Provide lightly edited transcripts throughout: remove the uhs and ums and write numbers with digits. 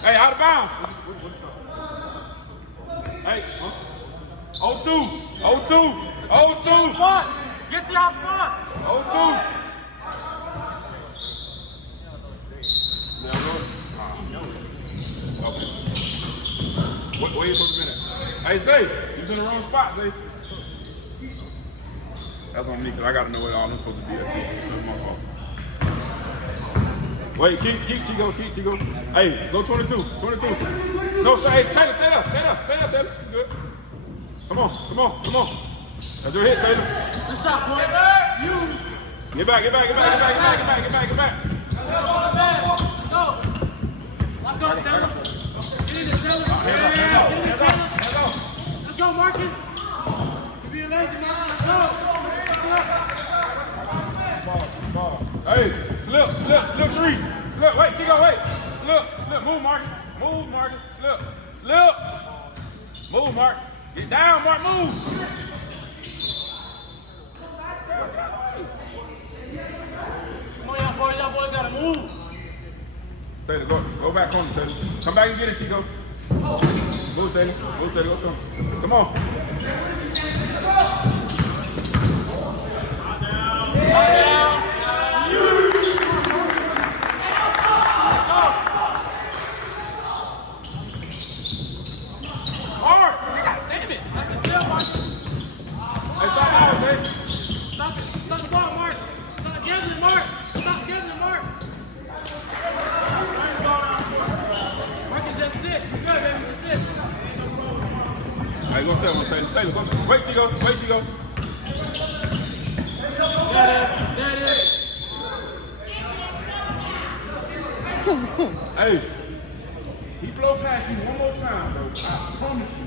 Hey, out of bounds. Hey, 0-2. 0-2. 0-2. Spot. Get to your spot. 0-2. Wait for a minute. Hey, Zay, you was in the wrong spot, Zay. That's on me, because I got to know where all them supposed to be at, too. That's my fault. Wait, keep Chico, keep Chico. Hey, go 22, 22. No, sir, hey, Taylor, stand up, Taylor. Good. Come on. That's your hit, Taylor. Good shot, boy. You. Get back. Go. Lock up, Taylor. Let's go, Marcus. You being lazy, man. Let's go. Hey, slip, three. Slip, wait, Chico, wait. Slip, move, Marcus. Slip. Move, Mark. Get down, Mark, move. Come on, y'all boys gotta move. Taylor, go back home, Taylor. Come back and get it, Chico. Move, Taylor, go to him. Come on. Alright, go Taylor. Taylor, go. Wait, Chico. That is. Hey, he blow past you one more time, bro. I promise you.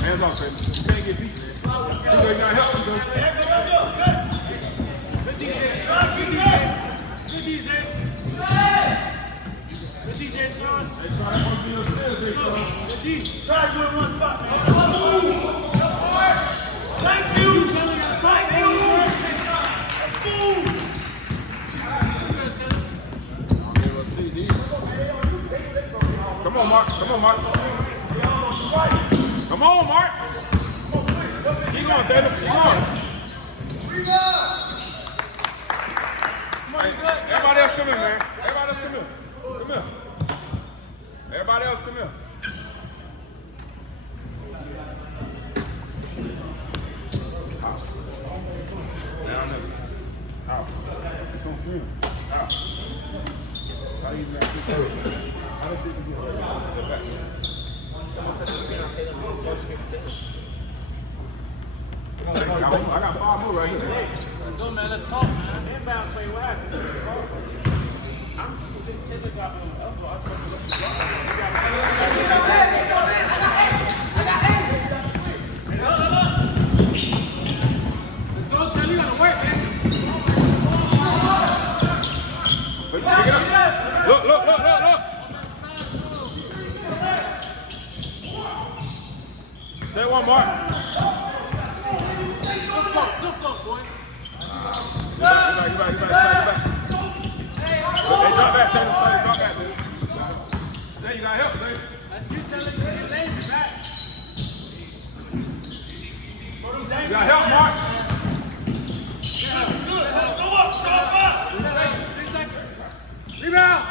Hands off, Taylor. You can't get beat. You gotta help him, bro. Good DJ, Sean. Hey, try to be upstairs, Try to do it one spot, man. Thank you. Come on, Mark. Keep going, Taylor. Keep going. Everybody else come in, man. Everybody else come here. Down there. Out. It's on film. Out. How do you get Taylor? How does it get back? Someone said it's being Taylor. I got 5 more right here. Let's go, man. Let's talk, man. Inbound play. What happened? Since Taylor got me up, I was supposed to look to the block. Let's go, Taylor. You gotta work, man. Pick it up. Look. Say one more. Good fuck, boy. Get back. Hey, drop that, Taylor. Drop that, dude. Say you got help, dude. That's you telling me you're lazy, back. You got help, Mark. Go up. 3 seconds. Rebound.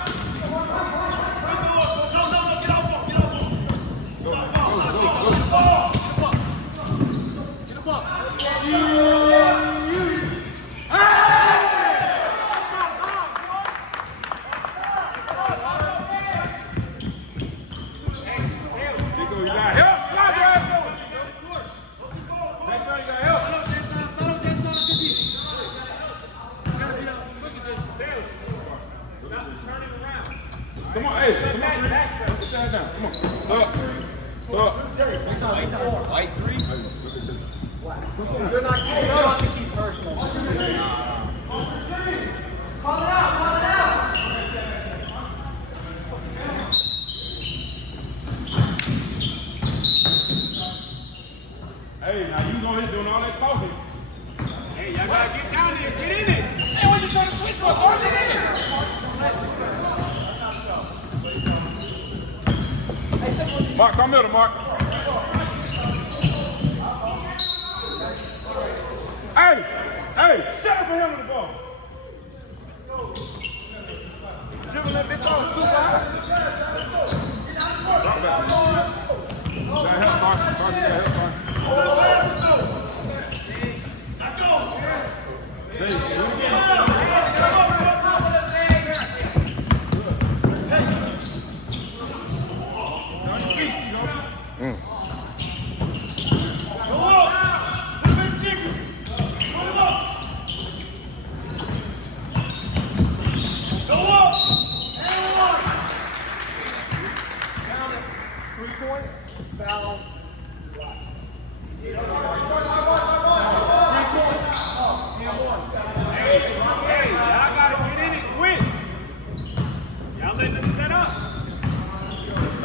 You got help. Slide your ass over. Make sure you got help. Come on, hey, come on, let's sit that down. Come on. Up. White 3. You're not to keep personal. Call it out. Hey, now you on here doing all that talking. Hey, y'all gotta get down there, get in it. Hey, what you trying to switch for? Or get in it. Mark, come middle, Mark. Hey, shut up and handle the ball. Dribble that bitch on, super high. Drop back. Got help, Mark. Mark, you got help, Mark. Hey,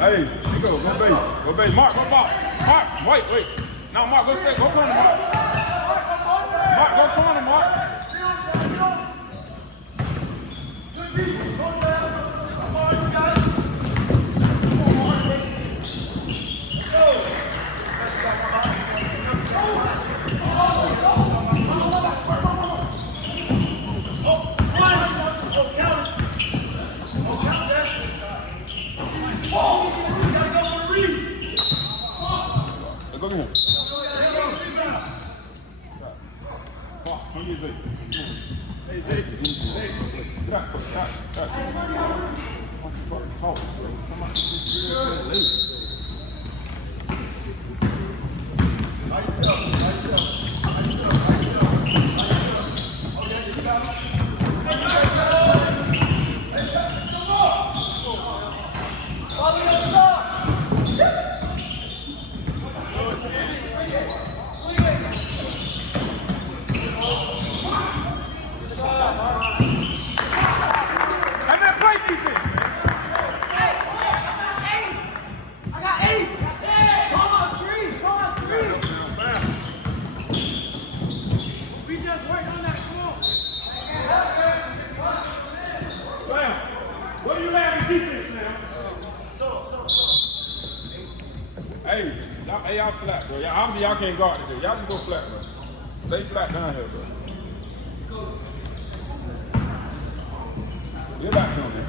Hey, you go base. Go base. Mark, go ball. Mark, wait. Now, Mark, go step. Go corner, Mark. Mark, go corner, Mark. Go get him. Come get Zay. Hey, Zay. Stop. Talk. Come on. Hey, y'all flat, bro. Obviously, y'all can't guard today. Y'all just go flat, bro. Stay flat down here, bro. Get back to him, man.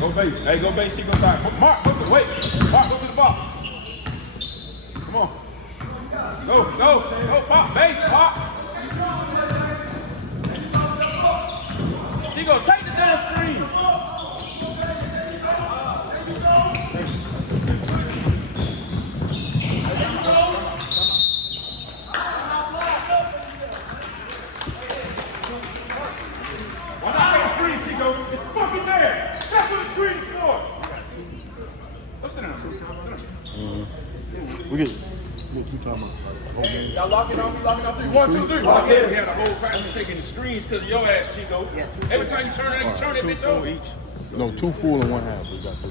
Go base. Hey, go base. She go side. Mark, go to the wait. Mark, go to the ball. Come on. Go, pop, base, pop. She go take the damn screen. It's fucking there. That's what the screen is for. Let's sit down. We get 2 timeouts. Y'all locking on me, locking on 3. 1, 2, 3. Lock We in. had a whole class taking the screens because of your ass, Chico. Every time you turn that bitch over. No, 2 full and 1 half. We got 3.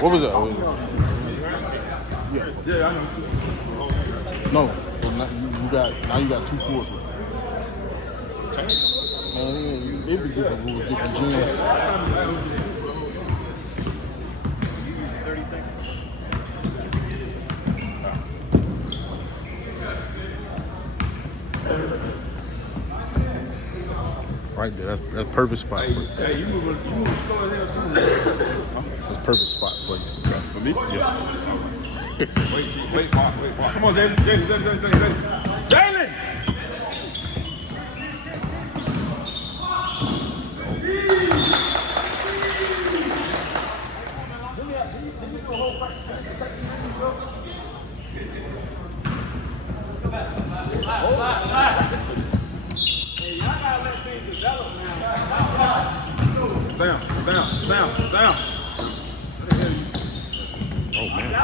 What was that? Yeah, I know. No, so now you got 2 fulls. Man, it'd be different rules, different gyms. 30 seconds. Right there, that's perfect spot for you. Hey, you moving slow as hell too. That's perfect spot for you. For me? Yeah. Wait, Mark. Come on, Jalen! Sam. Oh, man.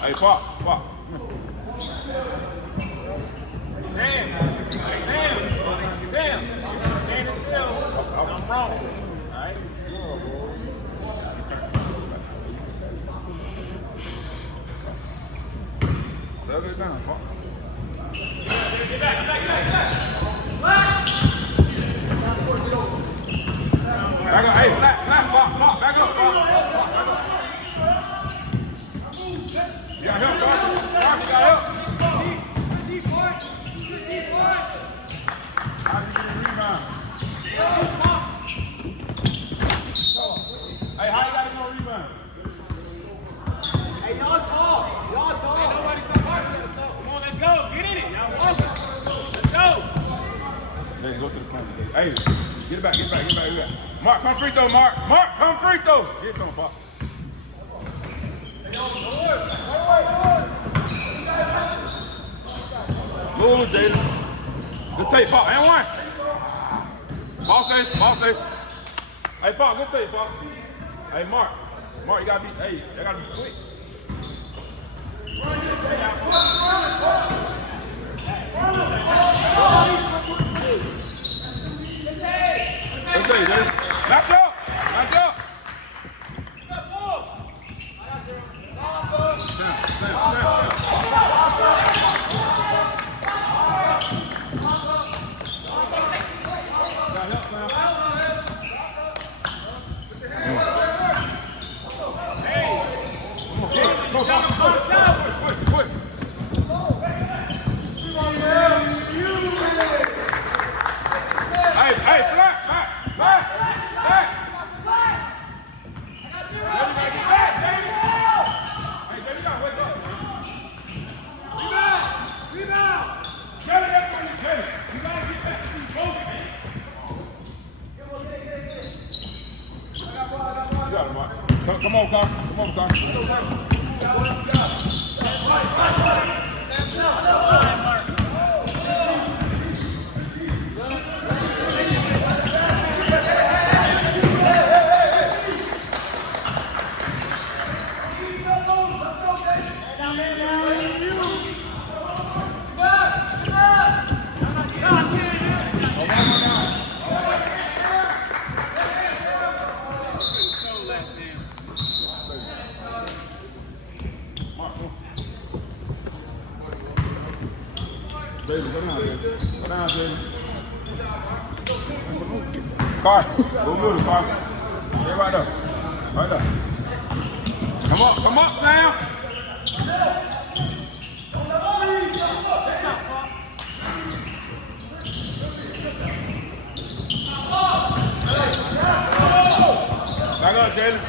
Hey, Pop. Sam, you're standing still. Something wrong. All right. Settle it down, Pop. Back up, hey, flat, Pop, back up, Pop. You got help, Pop. You got help. How do you get a rebound? Hey, how you got to go rebound? Hey, y'all tall. Ain't nobody come back here, so come on, let's go. Get in it. Y'all walking. Let's go. Hey, go to the corner. Hey, get it back. Mark, come free throw, Mark. Come free throw. Get some, Pop. Move, Jaden. Good tape, Pop. And one. Ball safe. Hey, Pop, good tape, Pop. Hey, Mark, you gotta be, you gotta be quick. Good tape, Jaden. Match up. Quick. Hey, flat. Come on, Carl. Go down, Jaden. Car, go move the car. Stay right there. Come up, Sam. Back up, Jalen.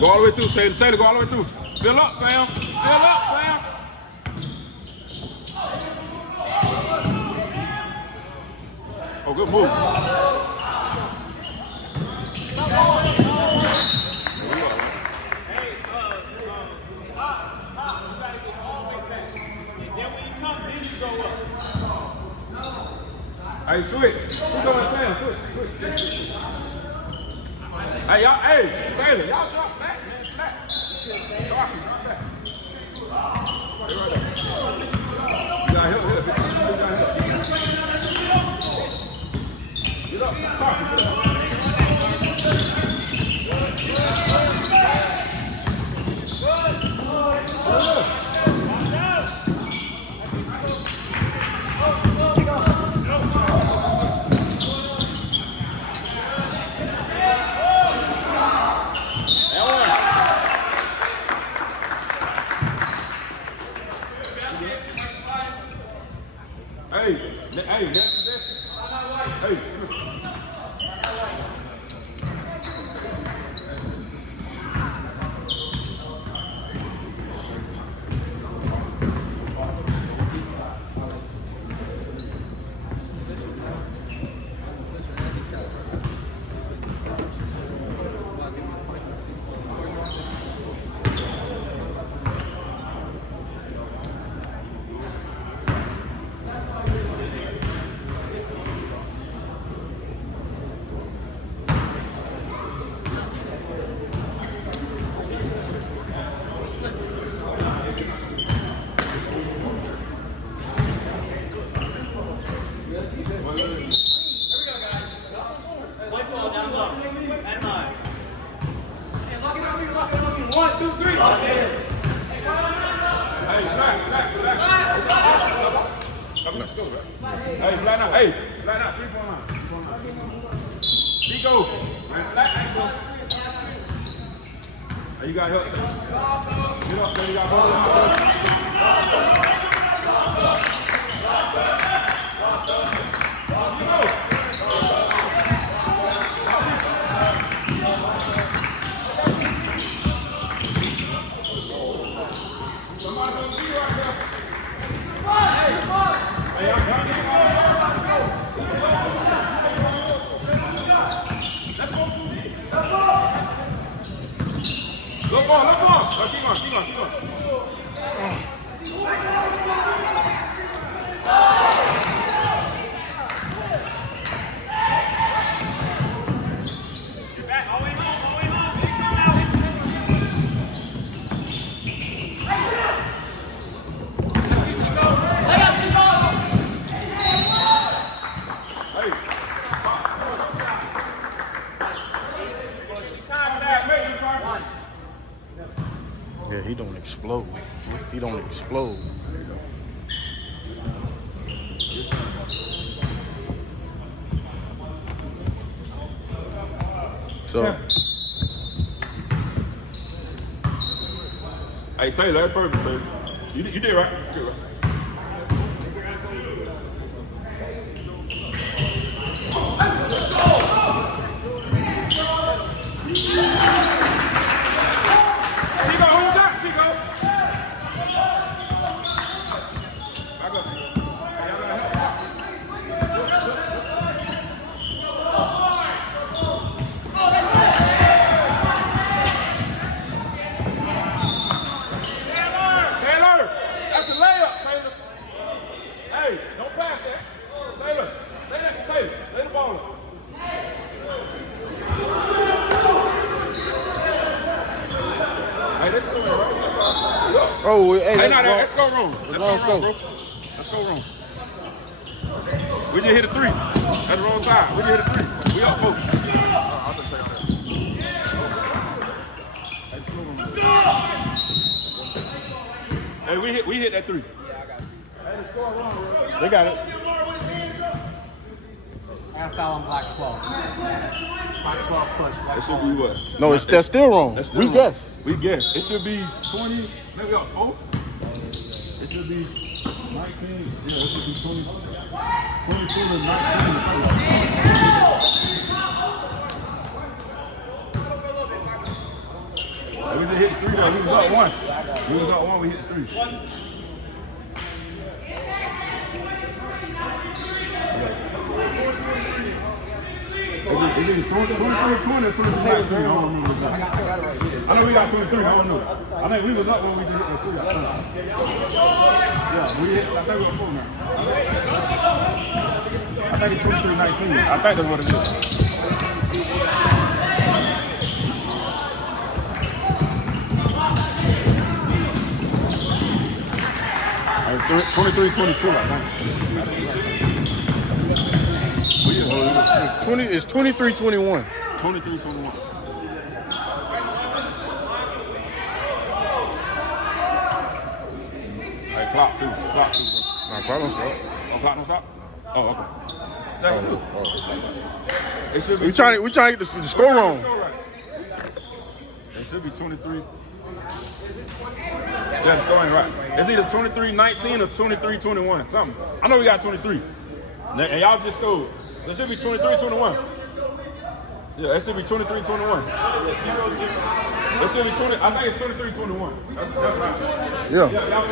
Go all the way through, Taylor, go all the way through. Fill up, Sam. Oh, good move. Hey, switch. Who's going to Sam? Switch. Hey, y'all, hey, Taylor, y'all drop back, man. Back. Darcy, drop back. Stay right there. You got help here. You got help. Get up. Darcy, get up. Hey, that's hey. Hey, flat out. Hey, flat out. 3-point line. Chico. Flat ankle. Hey, you got help. Get up there. You got ball out. Somebody gonna be right there. Hey, I'm done. Let's go. Look on. Keep on. Yeah, he don't explode. He don't explode. So, Hey, Taylor, that's perfect, Taylor. You did right. You did right. Chico, hold up, Chico. Back up. Taylor, that's a layup, Taylor. Hey, don't pass that. Taylor, lay that to Taylor. Lay the ball up. Hey, let's go, right? oh, hey, Hey, no, let's go wrong. Let's go wrong, bro. Let's go wrong. We just hit a 3. That's the wrong side. We just hit a 3. We up 4. Hey, we hit that 3. they got it. I got foul on black 12. Black 12 push. That should be what? No, that's still wrong. That's still We wrong. guess. We guess. It should be 20. Maybe up 4. It should be 19. Yeah, it should be 20. 22 and 19. Hey, we just hit 3 though. We was up 1. We hit 3. Is it 20 or 23? I don't remember. I know we got 23. I don't know. I think we was up when we just hit the 3. Yeah, we hit. I think we were 4 now. I think it's 23-19. I think that's what it is. 23-22, I think. It's 23-21. 23-21. Hey, clock two. Nah, clock don't stop. Oh, clock don't stop? Oh, okay. That's good. It should be. We trying to get the score wrong. It should be 23. Yeah, the score ain't right. It's either 23-19 or 23-21, something. I know we got 23. And y'all just scored. It should be 23-21. Yeah, it should be 23-21. It should be 20. I think it's 23-21. That's right. Yeah. Y'all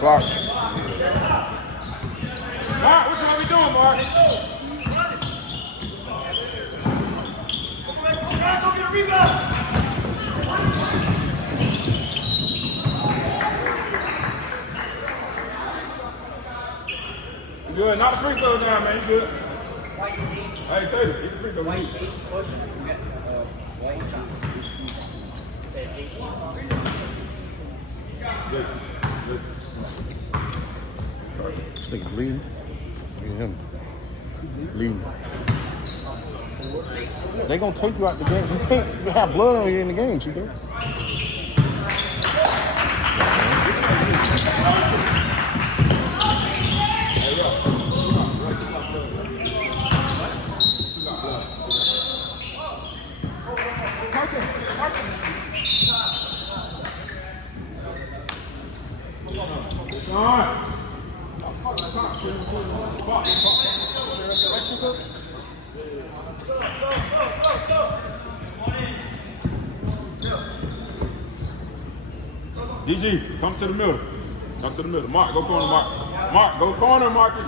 Clock. Mark, what are we doing, Mark? You good? Knock the free throw down, man. You good? Hey, Taylor, get the free throw. Good. This nigga bleeding. Look at him. Bleeding. They gonna take you out the game. You can't have blood on you in the game, Chico. DG, come to the middle. Come to the middle. Mark, go corner, Mark. Mark, go corner, Marcus.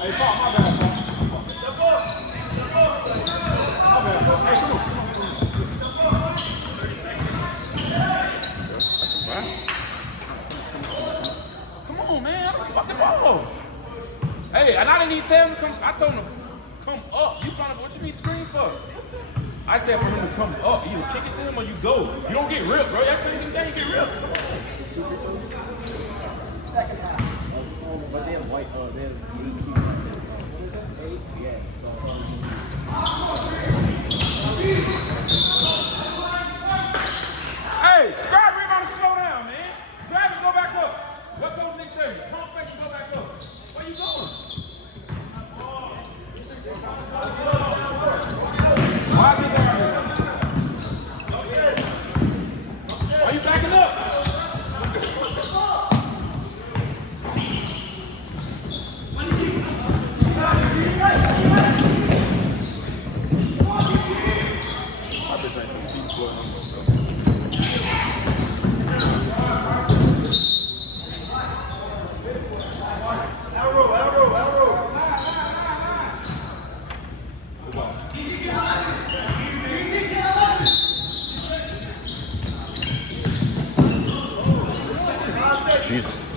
Hey, Paul, my bad, Paul. Come on, man. That's a fucking ball. Hey, and I didn't even tell him to come. I told him to come up. You trying to, what you need to screen for? I said for him to come up. Either kick it to him or you go. You don't get ripped, bro. Y'all tell you this game, you get ripped. Second half. But they're white, they're Hey, grab rebound and slow down, man. Grab it, go back up. What goes Nick tell you? Pump fake and go back up. Where you going? Why is he down here? Why you backing up? I bet ain't some cheap boy no more, bro. Jesus.